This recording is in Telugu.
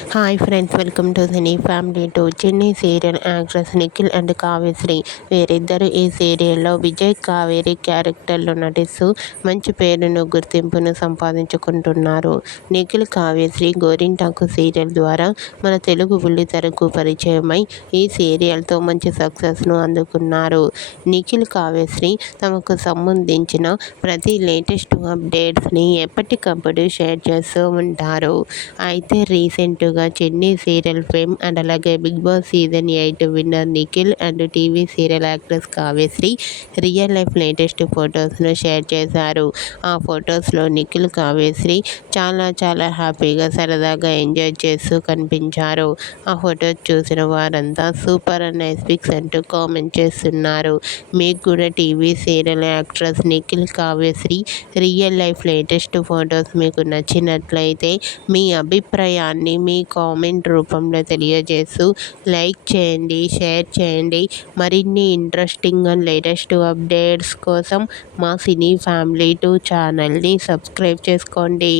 Hi friends, welcome to cine family two. Chennai serial actress Nikhil and Kavyasri వీరిద్దరూ ఈ సీరియల్లో విజయ్ కావేరి క్యారెక్టర్లో నటిస్తూ మంచి పేరును గుర్తింపును సంపాదించుకుంటున్నారు. నిఖిల్ కావ్యశ్రీ గోరింటాకు సీరియల్ ద్వారా మన తెలుగు బుల్లితెరకు పరిచయమై ఈ సీరియల్తో మంచి సక్సెస్ను అందుకున్నారు. నిఖిల్ కావ్యశ్రీ తమకు సంబంధించిన ప్రతి లేటెస్ట్ అప్డేట్స్ని ఎప్పటికప్పుడు షేర్ చేస్తూ ఉంటారు. అయితే రీసెంట్గా చెన్నై సీరియల్ ఫేమ్ అండ్ అలాగే Bigg Boss season 8 winner Nikhil and TV serial actress Kavyasri real life latest ఫొటోస్ను షేర్ చేశారు. ఆ ఫొటోస్లో నిఖిల్ కావ్యశ్రీ చాలా హ్యాపీగా సరదాగా ఎంజాయ్ చేస్తూ కనిపించారు. ఆ ఫొటోస్ చూసిన వారంతా సూపర్ అండ్ నైస్ పిక్స్ అంటూ కామెంట్ చేస్తున్నారు. మీకు కూడా TV serial actress Nikhil Kavyasri real life latest photos మీకు నచ్చినట్లయితే మీ అభిప్రాయాన్ని మీ కామెంట్ రూపంలో తెలియజేస్తూ లైక్ చేయండి, షేర్ చేయండి. మరిన్ని ఇంట్రెస్టింగ్ అండ్ లేటెస్ట్ అప్డేట్స్ కోసం మా సినీ ఫ్యామిలీ 2 ఛానల్ని సబ్స్క్రైబ్ చేసుకోండి.